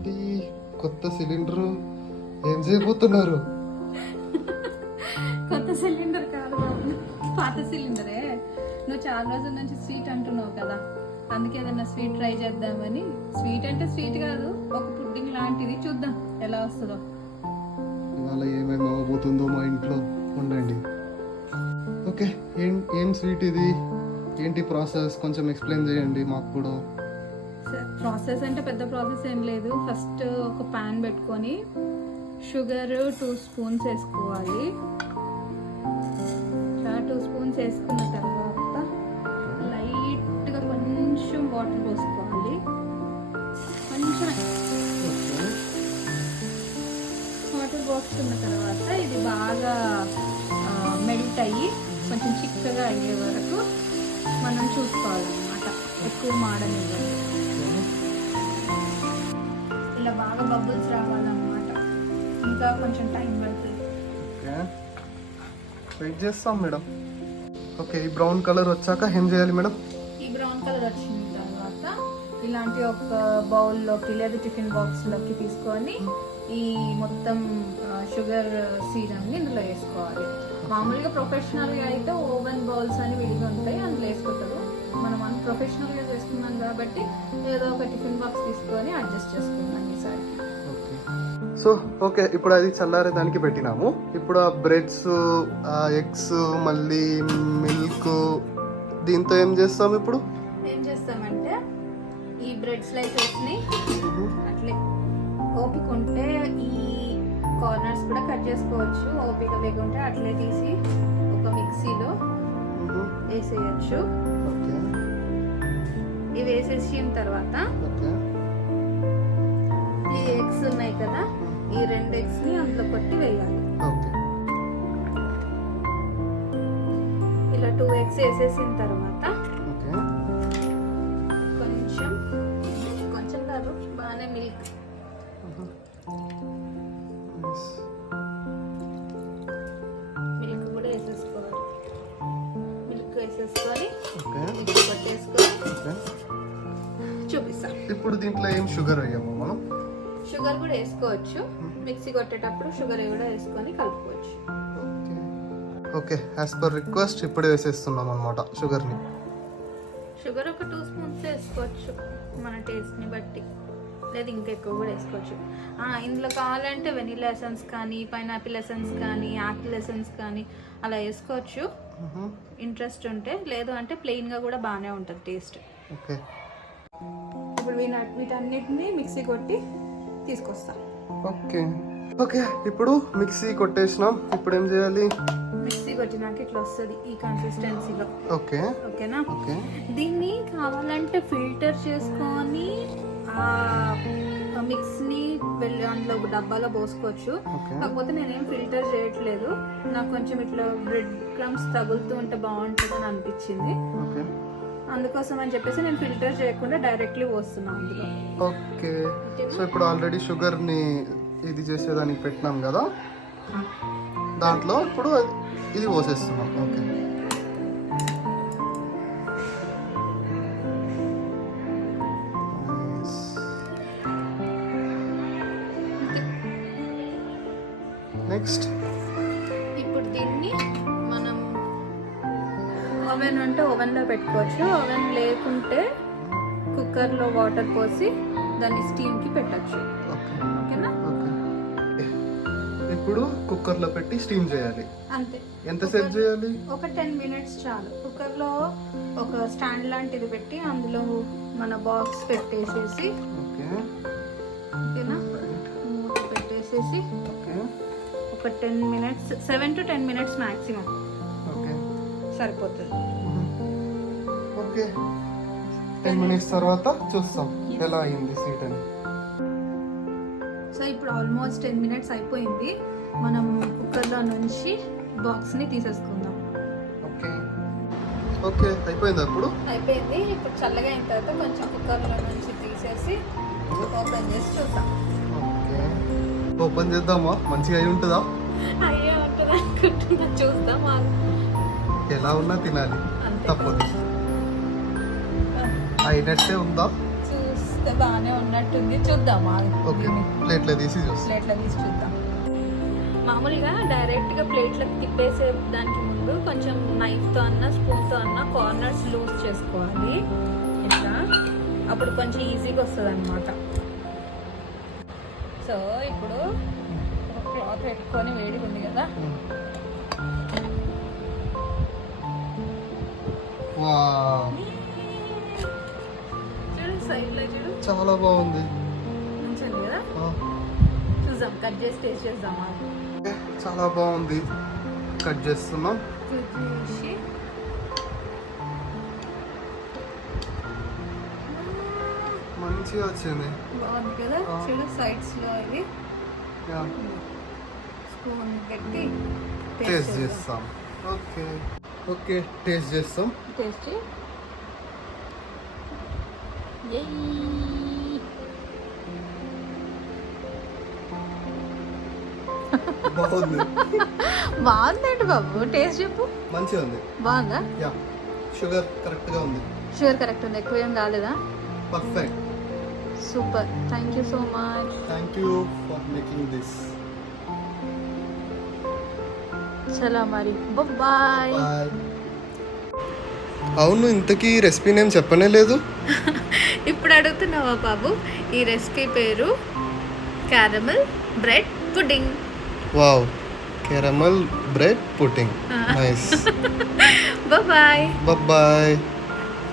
ఏంటి కొత్త సిలిండర్ ఏం చేయబోతున్నారు? కొత్త సిలిండర్ కాదు బాబు, పాత సిలిండరే. నువ్వు చాలా రోజుల నుంచి స్వీట్ అంటున్నావు కదా, అందుకే ఏదన్నా స్వీట్ ట్రై చేద్దామని. స్వీట్ అంటే స్వీట్ కాదు, ఒక పుడ్డింగ్ లాంటిది, చూద్దాం ఎలా వస్తుందో. ఇవాళ ఏమేమి అవ్వబోతుందో మా ఇంట్లో. ఉండండి. ఓకే, ఏం స్వీట్ ఇది? ఏంటి ప్రాసెస్? కొంచెం ఎక్స్ప్లెయిన్ చేయండి మాకు కూడా. ప్రాసెస్ అంటే పెద్ద ప్రాసెస్ ఏం లేదు. ఫస్ట్ ఒక ప్యాన్ పెట్టుకొని షుగర్ 2 స్పూన్స్ వేసుకోవాలి. 2 స్పూన్స్ వేసుకున్న తర్వాత లైట్గా కొంచెం వాటర్ పోసుకోవాలి. కొంచెం వాటర్ పోసుకున్న తర్వాత ఇది బాగా మెల్ట్ అయ్యి కొంచెం చిక్కగా అయ్యే వరకు మనం చూసుకోవాలన్నమాట. ఎక్కువ మాడనివ్వాలి. ఇలా బాగా బబుల్స్ రావాలన్నమాట. ఇంకా కొంచెం టైం పడుతుంది. వెయిట్ చేస్తాం మేడం. ఓకే, ఈ బ్రౌన్ కలర్ వచ్చాక ఏం చేయాలి మేడం? ఈ బ్రౌన్ కలర్ వచ్చిన తర్వాత ఇలాంటి ఒక బౌల్లోకి లేదా టిఫిన్ బాక్స్లోకి తీసుకొని ఈ మొత్తం షుగర్ సీరమ్ని ఇందులో వేసుకోవాలి. మామూలుగా ప్రొఫెషనల్గా అయితే ఓవెన్ బౌల్స్ అని విడిగా ఉంటాయి, అందులో వేసుకుంటారు. మనం ప్రొఫెషనల్గా చేసుకున్నాం కాబట్టి ఏదో ఒక టిఫిన్ బాక్స్ తీసుకొని అడ్జస్ట్ చేసుకున్నాం ఈసారి. సో ఓకే, ఇప్పుడు అది చల్లారే దానికి పెట్టినాము. ఇప్పుడు ఆ బ్రెడ్స్, ఎగ్స్, మళ్ళీ మిల్క్, దీంతో ఏం చేస్తాం ఇప్పుడు? ఏం చేస్తామంటే ఈ బ్రెడ్ స్లైసెస్ని అట్లే ఓపిక ఉంటే ఈ కార్నర్స్ కూడా కట్ చేసుకోవచ్చు. ఓపిక లేకుంటే అట్లే తీసి ఒక మిక్సీలో వేసేయచ్చు. ఇవి వేసేసిన తర్వాత ఈ ఎగ్స్ ఉన్నాయి కదా, ఈ 2 ఎగ్స్ ని అందులో కొట్టి వేయాలి. ఇలా 2 ఎగ్స్ వేసేసిన తర్వాత కొంచెం కాదు బాగానే మిల్క్ కూడా వేసేసుకోవాలి. మిల్క్ వేసేసుకొని కొట్టేసుకొని చూపిస్తాం. ఇప్పుడు దీంట్లో ఏం షుగర్ వేయము మనం? షుగర్ కూడా వేసుకోవచ్చు. మిక్సీ కొట్టేటప్పుడు షుగర్ కూడా వేసుకొని కలుపుకోవచ్చు. ఓకే, యాజ్ పర్ రిక్వెస్ట్ ఇప్పుడే వేసేస్తున్నాం అనమాట షుగర్ని. షుగర్ ఒక 2 స్పూన్స్ వేసుకోవచ్చు మన టేస్ట్ని బట్టి, లేదా ఇంకా ఎక్కువ కూడా వేసుకోవచ్చు. ఇందులో కావాలంటే వెనిలా ఎసెన్స్ కానీ, పైనాపిల్ ఎసెన్స్ కానీ, యాపిల్ ఎసెన్స్ కానీ అలా వేసుకోవచ్చు ఇంట్రెస్ట్ ఉంటే. లేదు అంటే ప్లెయిన్గా కూడా బాగానే ఉంటుంది టేస్ట్. ఓకే, ఇప్పుడు వీటన్నిటిని మిక్సీ కొట్టి తీసుకొస్తాం. ఓకే ఓకే, ఇప్పుడు మిక్సీ కొట్టేసినాం. ఇప్పుడు ఏం చేయాలి? మిక్సీ కొట్టినాక ఇట్లా వస్తుంది ఈ కన్సిస్టెన్సీలో. ఓకే, ఓకేనా? ఓకే. దీన్ని కావాలంటే ఫిల్టర్ చేసుకొని మిక్స్ని వెళ్ళి అందులో ఒక డబ్బాలో పోసుకోవచ్చు. కాకపోతే నేనేం ఫిల్టర్ చేయట్లేదు. నాకు కొంచెం ఇట్లా బ్రెడ్ క్రమ్స్ తగులుతూ ఉంటే బాగుంటుంది అని అనిపించింది. అందుకోసం అని చెప్పేసి నేను ఫిల్టర్ చేయకుండా డైరెక్ట్లీ పోస్తున్నాను అందులో. ఓకే, సో ఇప్పుడు ఆల్రెడీ షుగర్ని ఇది చేసేదానికి పెట్టినాం కదా, దాంట్లో ఇప్పుడు ఇది పోసేస్తున్నాం. ఓకే, నెక్స్ట్ ఇప్పుడు దీన్ని మనం ఓవెన్ ఉంటే ఓవెన్లో పెట్టుకోవచ్చు. ఓవెన్ లేకుంటే కుక్కర్లో వాటర్ పోసి దాన్ని స్టీమ్కి పెట్టచ్చు. ఓకేనా? ఇప్పుడు కుక్కర్లో పెట్టి స్టీమ్ చేయాలి. అంతే. ఎంతసేపు చేయాలి? ఒక 10 మినిట్స్ చాలు. కుక్కర్లో ఒక స్టాండ్ లాంటిది పెట్టి అందులో మన బాక్స్ పెట్టేసేసి, ఓకేనా, మూత పెట్టేసేసి ఒక 10 మినిట్స్, 7 to 10 మినిట్స్ మ్యాక్సిమం సరిపోతుంది. ఓకే, 10 మినిట్స్ తర్వాత చూస్తాం ఎలా అయింది స్వీట్ అని. సో ఇప్పుడు ఆల్మోస్ట్ 10 మినిట్స్ అయిపోయింది. మనం కుక్కర్లో నుంచి బాక్స్ని తీసేసుకుందాం. ఓకే ఓకే, అయిపోయింది. అప్పుడు అయిపోయింది. ఇప్పుడు చల్లగా అయిన తర్వాత కొంచెం కుక్కర్లో నుంచి తీసేసి ఓపెన్ చేసి చూద్దాం. ఓకే, ఓపెన్ చేద్దామా? మంచిగా అయి ఉంటుందా? అయ్యే ఉంటుంది అనుకుంటున్నా, చూద్దాం. ఎలా ఉన్నా తినాలి, తప్పదు. అయినట్టే ఉందా? చూసి చూస్తే బాగానే ఉన్నట్టుంది, చూద్దామా ఓకే ప్లేట్లో తీసి చూస్తాం. ప్లేట్లో తీసి చూద్దాం. మామూలుగా డైరెక్ట్గా ప్లేట్లకు తిప్పేసే దానికి ముందు కొంచెం నైఫ్తో అన్నా స్పూన్తో అన్నా కార్నర్స్ లూజ్ చేసుకోవాలి ఇట్లా, అప్పుడు కొంచెం ఈజీగా వస్తుంది అనమాట. సో ఇప్పుడు ఒక క్లాత్ పెట్టుకొని వేడిగా ఉంది కదా, వావ్ చూడు సైడ్లో చూడు, చాలా బాగుంది. మంచిగా ఉంది కదా. ఆ, చూద్దాం, కట్ చేసి టేస్ట్ చేద్దామా. చాలా బాగుంది. కట్ చేస్తున్నాం. చూసి మంచిగా వచ్చింది. బాగుంది కదా. చూడు సైడ్స్లో ఇవి యా, స్పూన్ పెట్టి టేస్ట్ చేస్తాం. ఓకే ఓకే టేస్ట్ చేస్తాం. టేస్ట్ బాగుంది. బాగుందండి బాబు, టేస్ట్ చెప్పు. మంచిగా ఉంది. బాగుందా? యా, షుగర్ కరెక్ట్గా ఉంది. షుగర్ కరెక్ట్ ఉంది, ఎక్కువ ఏం కాలేదా? Perfect. Super, thank you so much. Thank you for making this. చలో మరి, బాయ్. బాయ్. అవును, ఇంతకీ రెసిపీ నేమ్ చెప్పనే లేదు. ఇప్పుడు అడుగుతున్నావా బాబు? ఈ రెసిపీ పేరు caramel bread pudding. Wow, caramel bread pudding. Nice. Bye. Bye bye.